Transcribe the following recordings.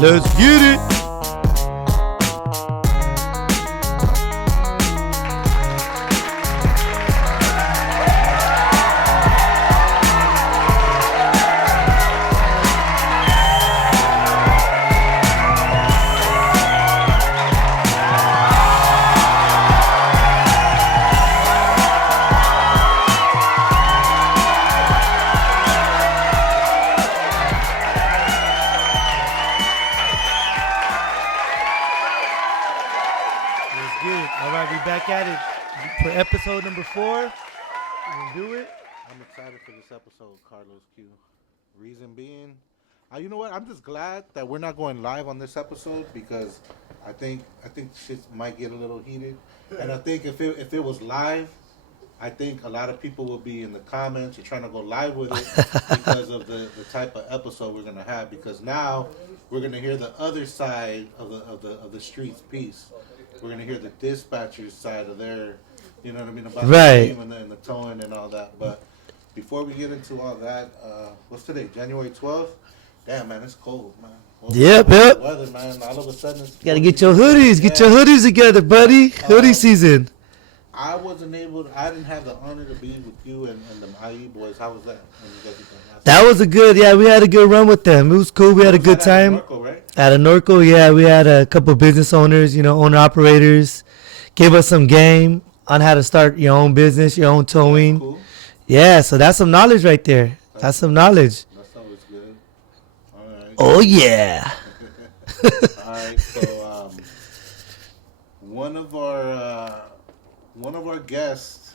Let's get it. For episode number 4, we can do it. I'm excited for this episode, Carlos Q. Reason being, you know what? I'm just glad that we're not going live on this episode because I think shit might get a little heated, and I think if it was live, I think a lot of people will be in the comments and trying to go live with it because of the type of episode we're gonna have. Because now we're gonna hear the other side of the streets piece. We're gonna hear the dispatcher's side of their. You know what I mean? About right. The game and the towing and all that. But before we get into all that, what's today? January 12th? Damn, man, it's cold, man. Yep. Weather, man. All of a sudden, it's gotta get your hoodies. Yeah. Get your hoodies together, buddy. Hoodie season. I didn't have the honor to be with you and the IE boys. How was that? That was we had a good run with them. It was cool. We had a good time. At Norco, right? At Norco, yeah. We had a couple business owners, owner-operators. Gave us some game on how to start your own business, your own towing. Cool. Yeah, so that's some knowledge right there. That's some knowledge. That's always good. All right. Oh, yeah. All right, so one of our guests,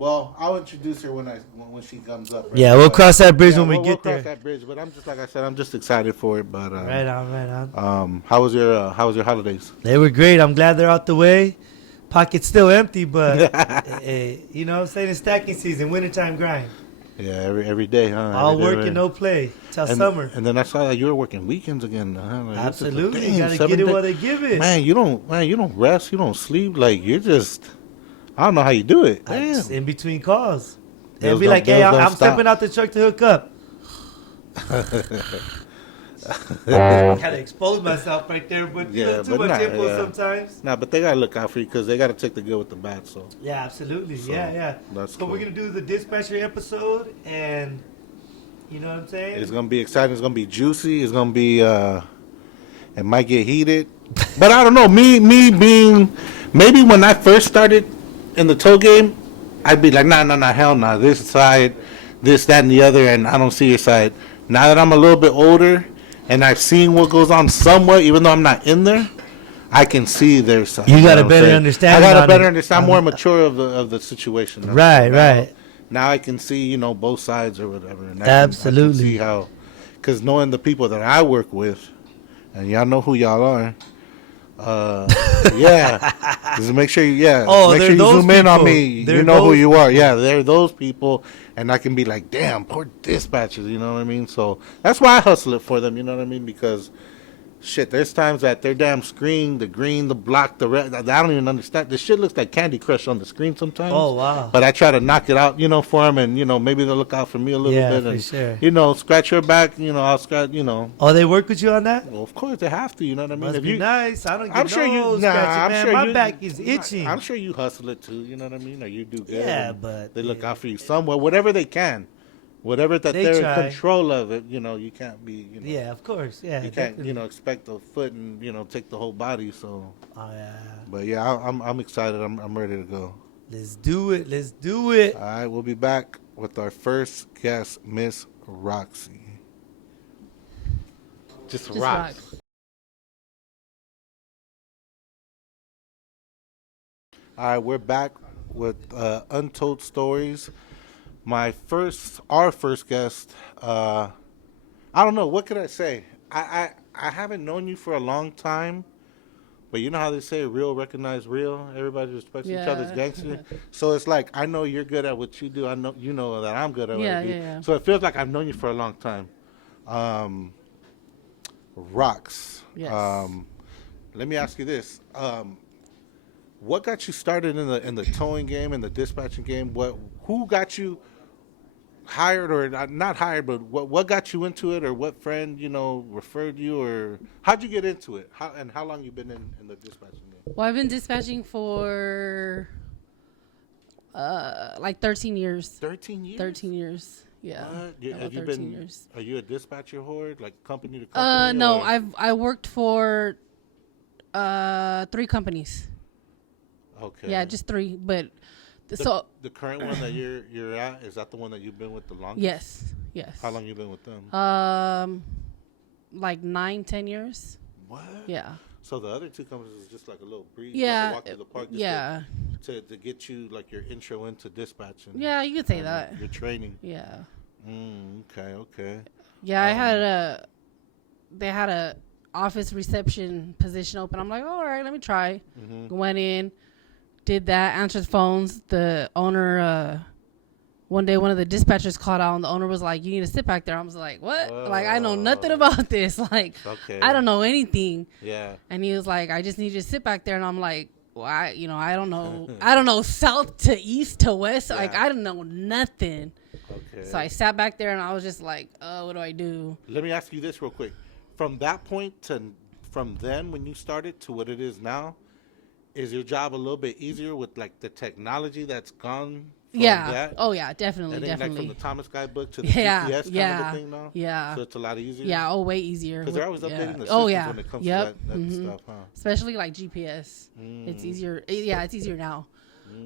I'll introduce her when she comes up. Right? Yeah, we'll cross that bridge when we get there. We'll cross that bridge, but I'm just like I said, I'm just excited for it. But right on. How was your holidays? They were great. I'm glad they're out the way. Pocket's still empty, but you know what I'm saying? It's stacking season, wintertime grind. Yeah, every day, huh? All work and no play till summer. And then I saw that you were working weekends again. Huh? Like, absolutely, you gotta get it while they give it. Man, you don't rest, you don't sleep. Like you're just, I don't know how you do it. Damn. In between calls, they'll be like, "Hey, I'm stepping out the truck to hook up." Gotta expose myself right there, but too much info sometimes. Nah, but they gotta look out for you because they gotta take the good with the bad. So yeah, absolutely, yeah. That's so cool. We're gonna do the dispatcher episode, and you know what I'm saying? It's gonna be exciting. It's gonna be juicy. It's gonna be. It might get heated, but I don't know. Me being maybe when I first started in the tow game, I'd be like, nah, hell nah. This side, this, that, and the other, and I don't see your side. Now that I'm a little bit older. And I've seen what goes on somewhat, even though I'm not in there. I can see their side. You got a better understanding. I got a better understanding. I'm more mature of the situation. Right. Now I can see, both sides or whatever. And absolutely. I can see how, because knowing the people that I work with, and y'all know who y'all are. Just make sure you zoom in on me. You know who you are. Yeah, they're those people. And I can be like, damn, poor dispatchers, you know what I mean? So that's why I hustle it for them, you know what I mean? Because, shit, there's times that their damn screen, the green, the block, the red, I don't even understand. The shit looks like Candy Crush on the screen sometimes. Oh, wow. But I try to knock it out, for them, and, maybe they'll look out for me a little bit. Yeah, for sure. Scratch your back, I'll scratch, Oh, they work with you on that? Well, of course, they have to, you know what I mean? Must be nice. I don't get I'm sure scratching, man. My back is itching. I'm sure you hustle it, too, you know what I mean? Or you do good. Yeah, but... They look out for you somewhere, whatever they can. Whatever that they're in control of it, you can't be, Yeah, of course, yeah. You can't, expect the foot and, take the whole body, so. Oh, yeah. But, yeah, I'm excited. I'm ready to go. Let's do it. All right, we'll be back with our first guest, Miss Roxy. Just Rox. All right, we're back with Untold Stories. Our first guest, I don't know, what could I say? I haven't known you for a long time, but you know how they say real recognize real? Everybody respects each other's gangster. So it's like, I know you're good at what you do. I know you know that I'm good at what I do. Yeah. So it feels like I've known you for a long time. Rox. Yes. Let me ask you this. What got you started in the towing game and the dispatching game? Who got you? hired or not hired, but what got you into it, or what friend referred you, or how'd you get into it? How long you been in the dispatching game? Well, I've been dispatching for like 13 years. 13 years. 13 years. Yeah. Have you 13 been? years. Are you a dispatcher horde, like company to company? No, or? I worked for 3 companies. Okay. Yeah, just 3, but the current one that you're at, is that the one that you've been with the longest? Yes. How long you been with them? Like 9-10 years. What? Yeah. So the other 2 companies is just like a little breeze. Yeah. Like a walk through the park. Just to get you like your intro into dispatching. Yeah, you could say that. Your training. Yeah. Okay. Yeah, they had a office reception position open. I'm like, all right, let me try. Mm-hmm. Went in, did that, answered phones. The owner, one day, one of the dispatchers called out, and the owner was like, "You need to sit back there." I was like, "What?" Whoa. Like, I know nothing about this. Like, Okay. I don't know anything. Yeah. And he was like, "I just need you to sit back there." And I'm like, "Well, I don't know. I don't know south to east to west. Yeah. Like, I don't know nothing." Okay. So I sat back there, and I was just like, "Oh, what do I do?" Let me ask you this real quick. From that point from then when you started to what it is now, is your job a little bit easier with like the technology that's gone? Yeah. That? Oh yeah, definitely, And then definitely. like from the Thomas Guidebook to the Yeah, GPS kind yeah, of a thing now? yeah. So it's a lot easier? Yeah, way easier. Because they're always updating the systems Oh yeah. when it comes Yep. to that stuff, huh? Especially like GPS. It's easier. Yeah, it's easier now.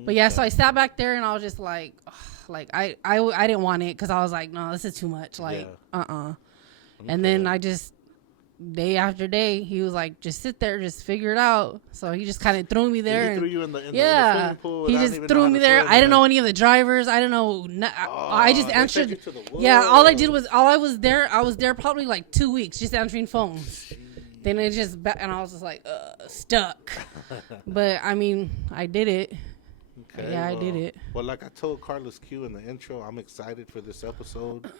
But Okay. so I sat back there and I was just like, ugh, like I didn't want it because I was like, no, this is too much. Like, And then I just, day after day, he was like, just sit there, just figure it out. So he just kind of threw me there. He threw you in the yeah, swimming pool. he just threw me there. I didn't know any of the drivers. I don't know. I just answered. Yeah, all I was there probably like 2 weeks just answering phones. Then it just, and I was just like, stuck. But I mean, I did it. Okay, yeah, I did it. Well, like I told Carlos Q in the intro, I'm excited for this episode.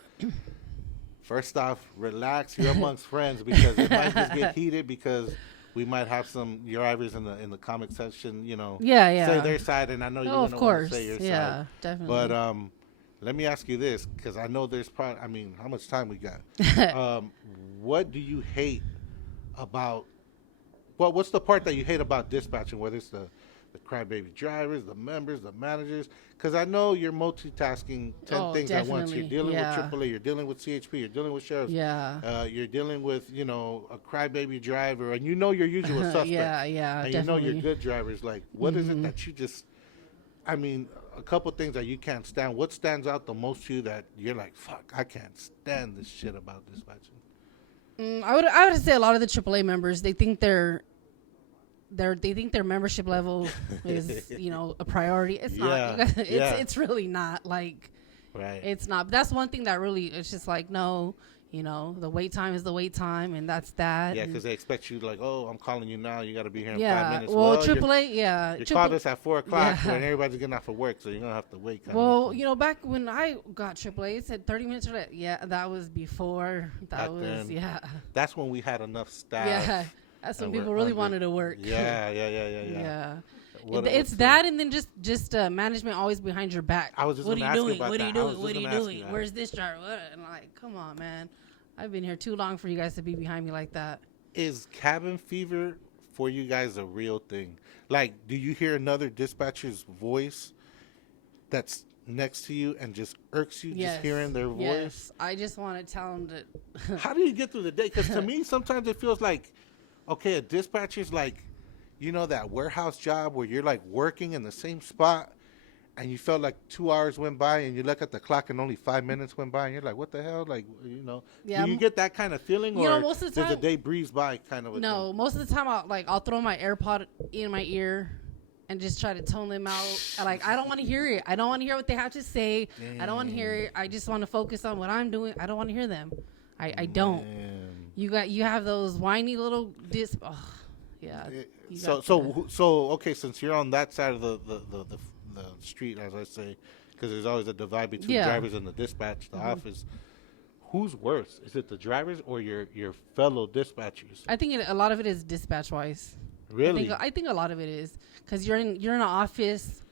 First off, relax. You're amongst friends because it might just get heated because we might have some drivers in the comment section, say their side, and I know you're going to want to say your side. Yeah, definitely. But let me ask you this, because I know there's probably, how much time we got? What do you hate about, what's the part that you hate about dispatching, whether it's the crybaby drivers, the members, the managers? Because I know you're multitasking 10 things at once. You're dealing with AAA, you're dealing with CHP, you're dealing with sheriffs. Yeah. You're dealing with, a crybaby driver, and your usual suspects. Yeah, and definitely. your good drivers. Like, what is it that you just, a couple things that you can't stand. What stands out the most to you that you're like, fuck, I can't stand this shit about dispatching? I would say a lot of the AAA members, they think their membership level is a priority. It's not. It's really not. Like, right. It's not. But that's one thing that really, it's just like, no, the wait time is the wait time, and that's that. Yeah, because they expect you like, oh, I'm calling you now. You got to be here in 5 minutes. Well, AAA, You called us at 4 o'clock when everybody's getting off of work, so you're gonna have to wait. Well, back when I got AAA, it said 30 minutes. Yeah, that was before. That's when we had enough staff. Yeah. That's when people really wanted to work. Yeah. It's that, and then just management always behind your back. I was just what are you doing? What are you doing? What are you doing? Where's this driver? And like, come on, man. I've been here too long for you guys to be behind me like that. Is cabin fever for you guys a real thing? Like, do you hear another dispatcher's voice that's next to you and just irks you just hearing their voice? Yes. I just want to tell them that. How do you get through the day? Because to me, sometimes it feels like, okay, a dispatcher's like, that warehouse job where you're like working in the same spot and you felt like 2 hours went by and you look at the clock and only 5 minutes went by and you're like, what the hell? Like, do you get that kind of feeling, or most of the time, does the day breeze by kind of? No, most of the time I'll throw my AirPod in my ear and just try to tone them out. Like, I don't want to hear it. I don't want to hear what they have to say. I don't want to hear it. I just want to focus on what I'm doing. I don't want to hear them. I don't. You have those whiny little yeah. So okay, since you're on that side of the street, as I say, because there's always a divide between drivers and the dispatch, the office. Who's worse? Is it the drivers or your fellow dispatchers? I think a lot of it is dispatch wise. Really? I think a lot of it is because you're in an office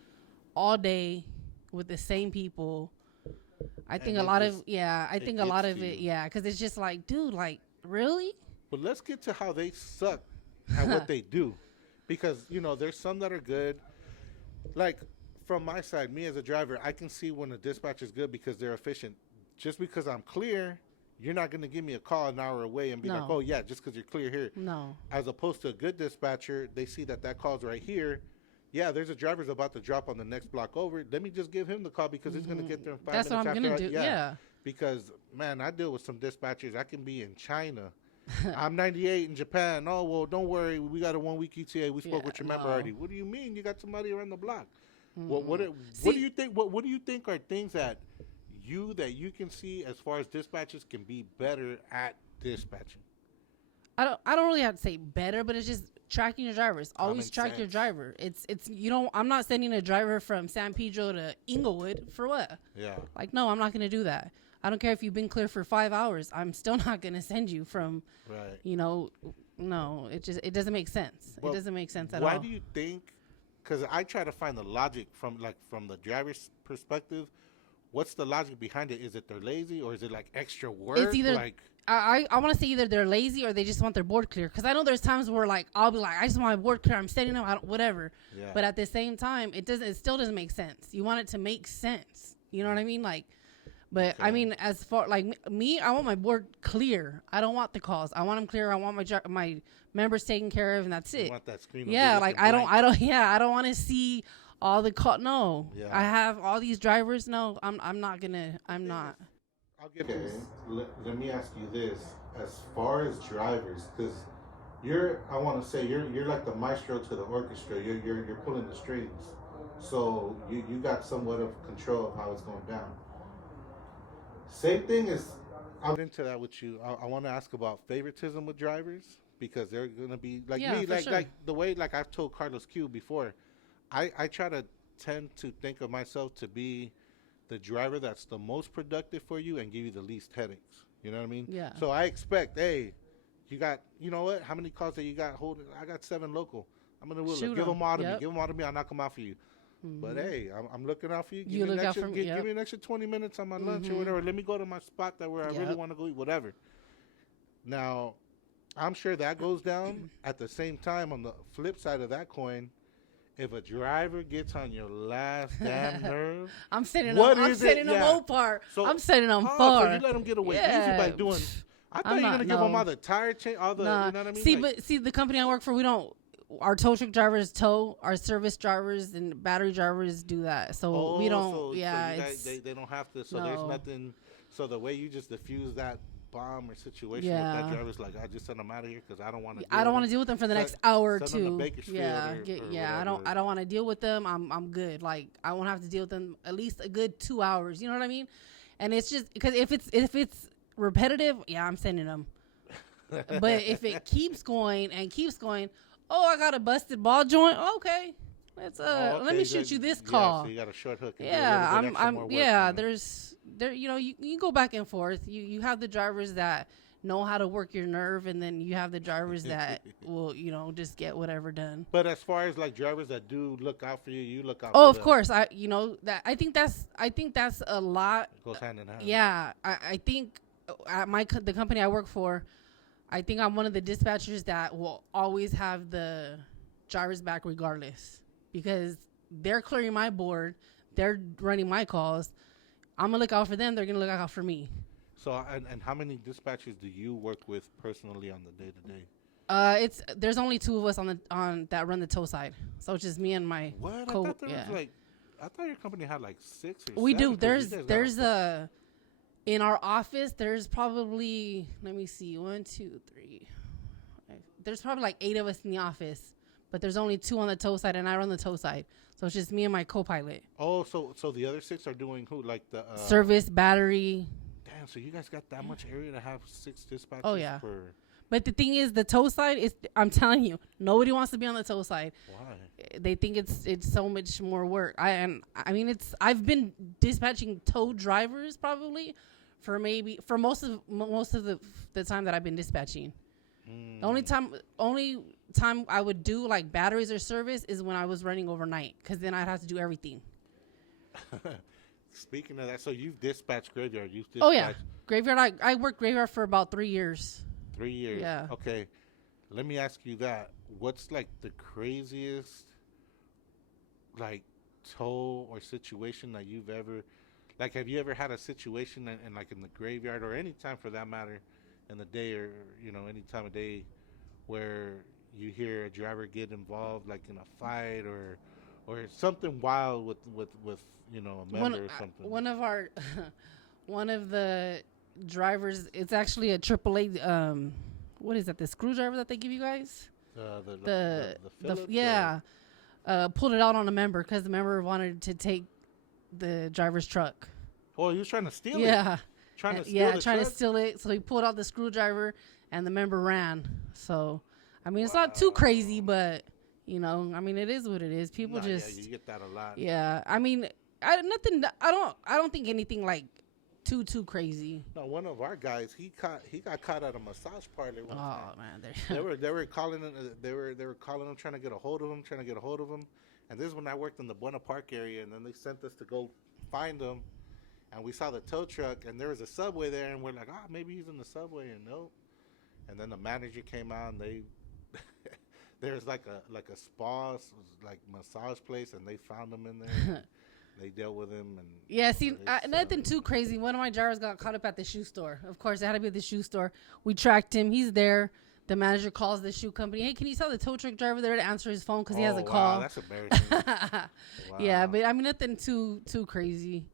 all day with the same people. I think And a lot it of I it think a lot gets of to it, you. because it's just like, dude, like, really? But let's get to how they suck at what they do, because there's some that are good. Like from my side, me as a driver, I can see when a dispatch is good because they're efficient. Just because I'm clear, you're not going to give me a call an hour away and be like, No. oh yeah, just because you're clear here. No. As opposed to a good dispatcher, they see that call's right here. Yeah, there's a driver's about to drop on the next block over. Let me just give him the call because he's going to get there in 5 That's minutes what I'm after. gonna do. Yeah. Because man, I deal with some dispatchers. I can be in China. I'm 98 in Japan. Oh well, don't worry. We got a 1 week ETA. We spoke Yeah, with your member no. already. What do you mean? You got somebody around the block? What do you think? What do you think are things that you can see as far as dispatchers can be better at dispatching? I don't really have to say better, but it's just tracking your drivers. Always Common track your sense. driver. It's I'm not sending a driver from San Pedro to Inglewood for what? Yeah. Like, no, I'm not going to do that. I don't care if you've been clear for 5 hours. I'm still not going to send you from, Right. no, it doesn't make sense. Well, it doesn't make sense at all. Why do you think? Because I try to find the logic from the driver's perspective. What's the logic behind it? Is it they're lazy or is it like extra work? It's either like I want to say either they're lazy or they just want their board clear. Because I know there's times where like I'll be like, I just want my board clear. I'm setting them out, whatever. Yeah. But at the same time, it still doesn't make sense. You want it to make sense. You know what I mean? Like, but Okay. I mean, as far like me, I want my board clear. I don't want the calls. I want them clear. I want my members taken care of, and that's you it. want that screen? Yeah, of like blank. I don't want to see all the call. No, Yeah. I have all these drivers. No, I'm not gonna. I'm not. I'll get this. Let me ask you this: as far as drivers, because I want to say you're like the maestro to the orchestra. You're pulling the strings, so you got somewhat of control of how it's going down. Same thing is, I'll get into that with you. I want to ask about favoritism with drivers because they're gonna be like Yeah, me, for sure. like the way like I've told Carlos Q before. I try to tend to think of myself to be the driver that's the most productive for you and give you the least headaches. You know what I mean? Yeah. So I expect, hey, you know what? How many calls that you got holding? I got 7 local. I'm gonna Shoot give 'em. them all to me. Yep. Give them all to me. I'll knock them out for you. But hey, I'm looking out for you. You me look an out extra, for me, give me yep. an extra 20 minutes on my lunch or whatever. Let me go to my spot where I really Yep. want to go eat, whatever. Now, I'm sure that goes down. At the same time, on the flip side of that coin, if a driver gets on your last damn nerve, I'm setting What them. I'm is it? setting them Yeah. apart. So- I'm setting them so far. you let them get away Yeah. easy by doing. I thought I'm you were not- gonna give them no. all the tire change, all the. Nah. You know what I mean? See, Like, but the company I work for, we don't. Our tow truck drivers tow. Our service drivers and battery drivers do that. So we don't. So yeah, you guys, it's they don't have to. So there's no. nothing. So the way you just diffuse that bomb or situation with Yeah. that driver's like, I just send them out of here because I don't want to. I don't want to deal with them for the Send- next hour or send them to two. Bakersfield Yeah, or yeah. I whatever. don't want to deal with them. I'm good. Like I won't have to deal with them at least a good 2 hours. You know what I mean? And it's just because if it's repetitive, yeah, I'm sending them. But if it keeps going and keeps going, oh, I got a busted ball joint. Okay, let's let me shoot you this call. So you got a short hook. And Yeah, do a little bit extra more work yeah. on it. There you go back and forth. You have the drivers that know how to work your nerve, and then you have the drivers that will just get whatever done. But as far as like drivers that do look out for you, you look out. Oh, for of them. course. I think that's a lot. It goes hand in hand. Yeah, I think at the company I work for, I think I'm one of the dispatchers that will always have the drivers back regardless because they're clearing my board, they're running my calls. I'm gonna look out for them. They're gonna look out for me. So and how many dispatchers do you work with personally on the day to day? There's only 2 of us on that run the tow side, so it's just me and my What? I co. thought there Yeah. was like. I thought your company had like 6 or We 7. do. 'cause There's you guys got there's a in our office. There's probably let me see 1, 2, 3. There's probably like 8 of us in the office, but there's only 2 on the tow side, and I run the tow side. So it's just me and my co-pilot. Oh, so the other 6 are doing who? Like the Service, battery. Damn, so you guys got that much area to have 6 dispatchers? Oh, yeah. For But the thing is, the tow side is. I'm telling you, nobody wants to be on the tow side. why? They think it's so much more work. I mean I've been dispatching tow drivers probably for most of the time that I've been dispatching. The only time I would do like batteries or service is when I was running overnight because then I'd have to do everything. speaking of that, so you've dispatched graveyard. You've dispatched Oh yeah, graveyard. I worked graveyard for about 3 years. 3 years. Yeah. Okay. Let me ask you that. What's like the craziest like toll or situation that you've ever like? Have you ever had a situation in like in the graveyard or any time for that matter, in the day or any time of day, where you hear a driver get involved like in a fight or something wild with a member or something? One of our one of the drivers. It's actually a AAA. What is that? The screwdriver that they give you guys? The Phillips, yeah. Pulled it out on a member because the member wanted to take the driver's truck. Oh, he was trying to steal it. Yeah. Trying to steal it. So he pulled out the screwdriver and the member ran. So, I mean, it's not too crazy, but I mean, it is what it is. People yeah, you get that a lot. Yeah. I mean, I don't think anything like too crazy. No, one of our guys, he got caught at a massage parlor one time. Oh man, they were calling him. They were calling him, trying to get a hold of him. And this is when I worked in the Buena Park area, and then they sent us to go find him. And we saw the tow truck, and there was a Subway there, and we're like, maybe he's in the Subway, and nope. And then the manager came out, and there's like a spa, like massage place, and they found him in there. They dealt with him, and yeah. See, nothing too crazy. One of my drivers got caught up at the shoe store. Of course, it had to be at the shoe store. We tracked him. He's there. The manager calls the shoe company. Hey, can you tell the tow truck driver there to answer his phone because he has a call? Wow, that's embarrassing. Wow. Yeah, but I mean nothing too crazy.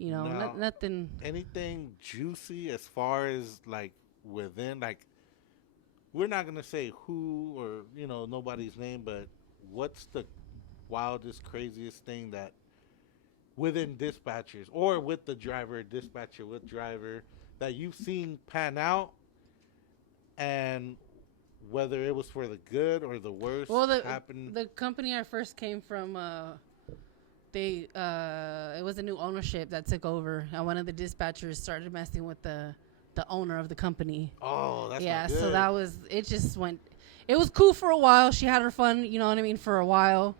Nothing. Anything juicy as far as like within like. We're not gonna say who or nobody's name, but what's the wildest, craziest thing that within dispatchers or with the driver, dispatcher with driver, that you've seen pan out, and whether it was for the good or the worst happened? The company I first came from, it was a new ownership that took over, and one of the dispatchers started messing with the owner of the company. Oh, that's not good. So it was cool for a while. She had her fun, you know what I mean, for a while.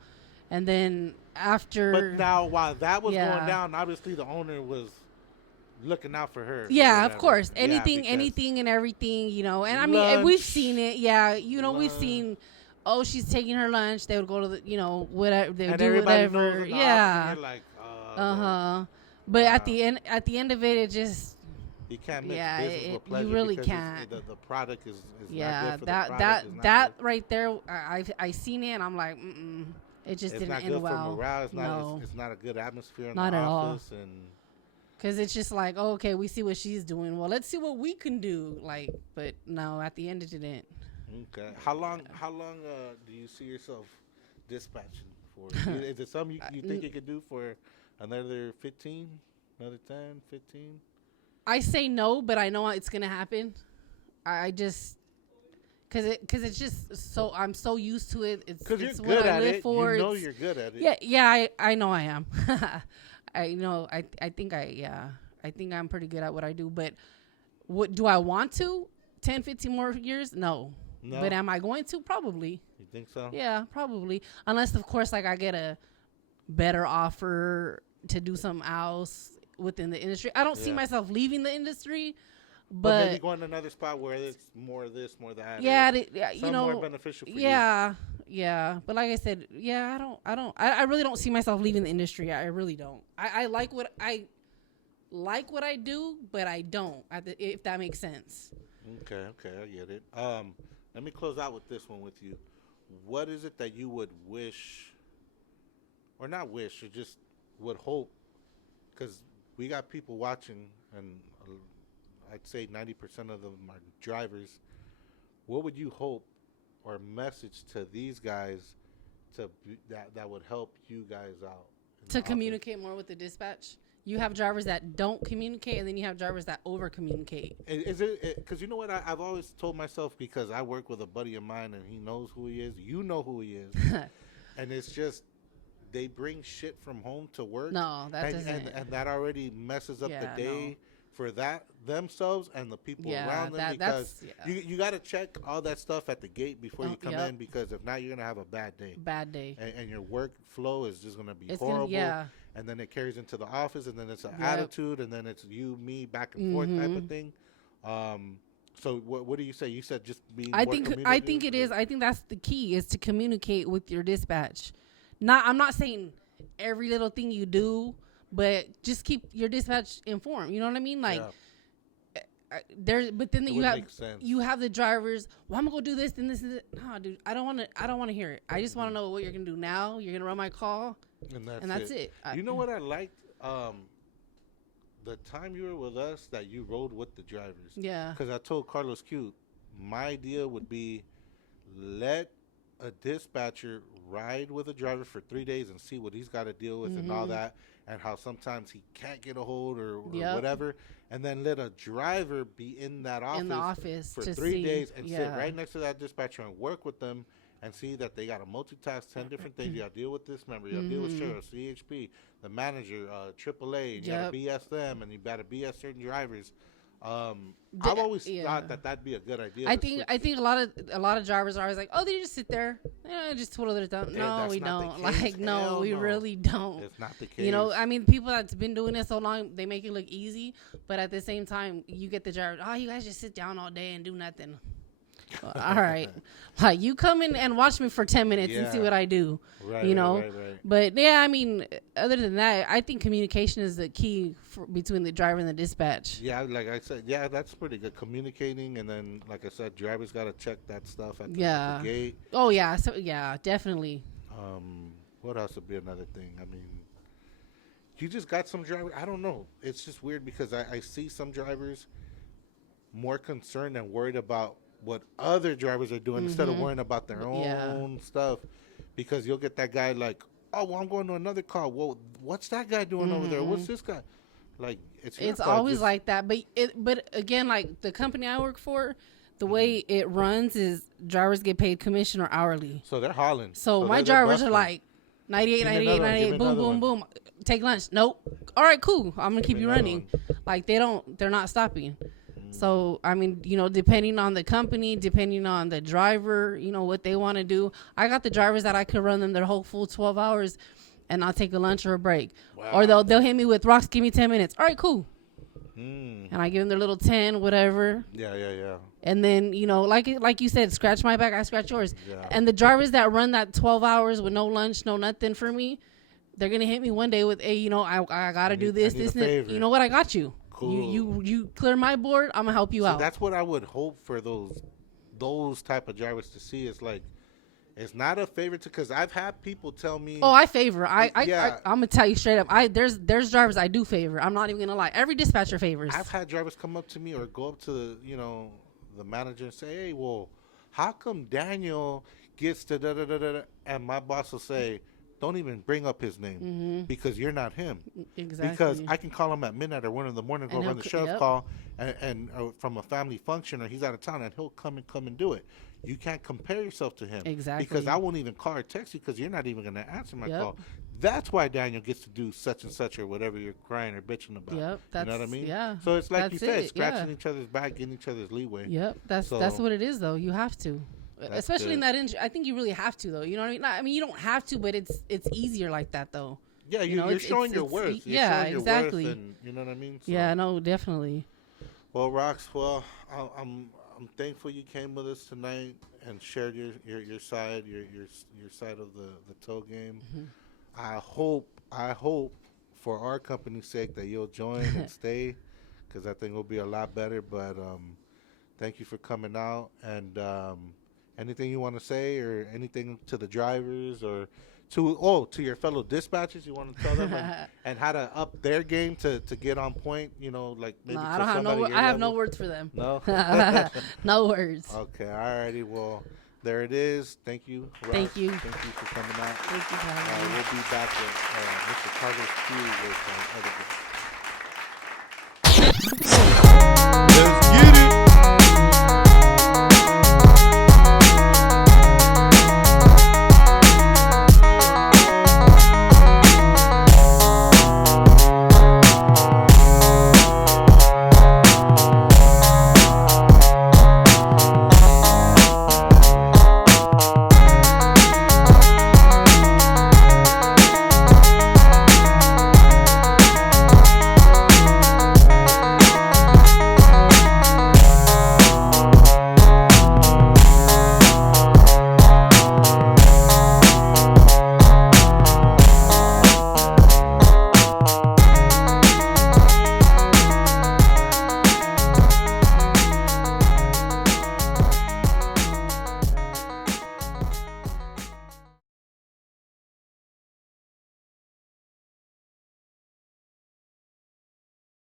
And then after. But now, while that was going down, obviously the owner was looking out for her. Yeah, of course. Anything and everything, And I mean, and we've seen it. Yeah, we've seen. Oh, she's taking her lunch. They would go to the, whatever. They would do whatever. Yeah. Like, But at the end of it, it just. You can't mix business with pleasure. You really can't. The product is not good for that right there. I seen it and I'm like, it just didn't end well. It's not good for morale. It's not a good atmosphere in the office. All. Because it's just like, okay, we see what she's doing. Well, let's see what we can do. Like, but no, at the end it didn't. Okay. How long do you see yourself dispatching for? Is it something you think you could do for another 15, another 10, 15? I say no, but I know it's gonna happen. I just because it's just so I'm so used to it. It's what I live for. You know you're good at it. Yeah. I know I am. I know. I think I'm pretty good at what I do. But what do I want to? 10, 15 more years? No. But am I going to? Probably. You think so? Yeah, probably. Unless of course like I get a better offer to do something else within the industry. I don't see myself leaving the industry, but maybe going to another spot where it's more of this, more of that. Yeah, more beneficial for you. Yeah. But like I said, I really don't see myself leaving the industry. I really don't. I like what I do, but I don't. If that makes sense. Okay, I get it. Let me close out with this one with you. What is it that you would wish, or not wish, or just would hope, because we got people watching, and I'd say 90% of them are drivers. What would you hope or message to these guys that would help you guys out? To communicate more with the dispatch? You have drivers that don't communicate, and then you have drivers that over communicate. Is it because you know what I've always told myself, because I work with a buddy of mine and he knows who he is. You know who he is, and it's just. They bring shit from home to work. No, that doesn't. And that already messes up the day for themselves and the people around them. Because you got to check all that stuff at the gate before you come in. Because if not, you're going to have a bad day. Bad day. And your workflow is just going to be horrible. and then it carries into the office, and then it's an Yep. attitude, and then it's you, me, back and forth type of thing. So what do you say? You said just being. I more think it communicative, is. I think that's the key is to communicate with your dispatch. I'm not saying every little thing you do, but just keep your dispatch informed. You know what I mean? Like but then It you would have make sense. the drivers. Well, I'm gonna go do this and this and this. No, dude, I don't want to hear it. I just want to know what you're gonna do now. You're gonna run my call, And and that's it. You know what I liked? The time you were with us, that you rode with the drivers. Yeah. Because I told Carlos Q, my idea would be let a dispatcher ride with a driver for 3 days and see what he's got to deal with and all that, and how sometimes he can't get a hold or whatever, and then let a driver be in that office, for to 3 see, days and sit right next to that dispatcher and work with them and see that they got to multitask 10 different things. You got to deal with this member, you got to deal with sheriff, CHP, the manager, AAA, and you got to BS them, and you got to BS certain drivers. I've always thought that that'd be a good idea. I think a lot of drivers are always like, oh, they just sit there, just twiddle their thumb. No, we don't. Like, no, we really don't. It's not the case. You know, I mean, people that's been doing it so long, they make it look easy, but at the same time, you get the drivers. Oh, you guys just sit down all day and do nothing. Well, all right, like you come in and watch me for 10 minutes and see what I do. Right, you know, right. But yeah, I mean, other than that, I think communication is the key between the driver and the dispatch. Yeah, like I said, that's pretty good communicating, and then like I said, drivers got to check that stuff at the gate. Oh yeah, so yeah, definitely. What else would be another thing? I mean, you just got some drivers. I don't know. It's just weird because I see some drivers more concerned and worried about what other drivers are doing instead of worrying about their own stuff, because you'll get that guy like, oh, well, I'm going to another call. Well, what's that guy doing over there? What's this guy? Like, it's always like that. But again, like the company I work for, the way it runs is drivers get paid commission or hourly. So they're hauling. So my drivers are like 98, 98, 98, boom, boom, boom. Take lunch. Nope. All right, cool. I'm gonna keep you running. Like they're not stopping. So, I mean, you know, depending on the company, depending on the driver, you know, what they want to do. I got the drivers that I could run them their whole full 12 hours and I'll take a lunch or a break. Wow. Or they'll hit me with, Rox, give me 10 minutes. All right, cool. And I give them their little 10, whatever. Yeah. And then, you know, like you said, scratch my back, I scratch yours. Yeah. And the drivers that run that 12 hours with no lunch, no nothing for me, they're going to hit me one day with, hey, you know, I got to do this, and that. You know what? I got you. Cool. You clear my board, I'm gonna help you out. That's what I would hope for those type of drivers to see. Is like, it's not a favor to, because I've had people tell me. Oh, I favor. I'm gonna tell you straight up. There's drivers I do favor. I'm not even gonna lie. Every dispatcher favors. I've had drivers come up to me or go up to the manager and say, hey, well, how come Daniel gets to da da da da, and my boss will say, don't even bring up his name because you're not him. Exactly. Because I can call him at midnight or 1 a.m, go run the sheriff call and from a family function, or he's out of town, and he'll come and do it. You can't compare yourself to him. Exactly. Because I won't even call or text you because you're not even going to answer my call. That's why Daniel gets to do such and such or whatever you're crying or bitching about. Yep. You know what I mean? Yeah. So it's like you said, scratching each other's back, getting each other's leeway. Yep. That's what it is, though. You have to. Especially in that industry, I think you really have to, though. You know what I mean? I mean, you don't have to, but it's easier like that, though. Yeah, you're showing your worth. Exactly. And, you know what I mean? So, yeah, no, definitely. Well, Rox, I'm thankful you came with us tonight and shared your side, your side of the tow game. I hope for our company's sake that you'll join and stay, because I think it'll be a lot better. But thank you for coming out, and anything you want to say, or anything to the drivers, or to your fellow dispatchers you want to tell them, and how to up their game to get on point, like maybe no, I have no words for them. No? No words. Okay, alrighty, well, there it is. Thank you, Rox. Thank you for coming out. Thank you for having me. We'll be back with Mr. Carlos Q with other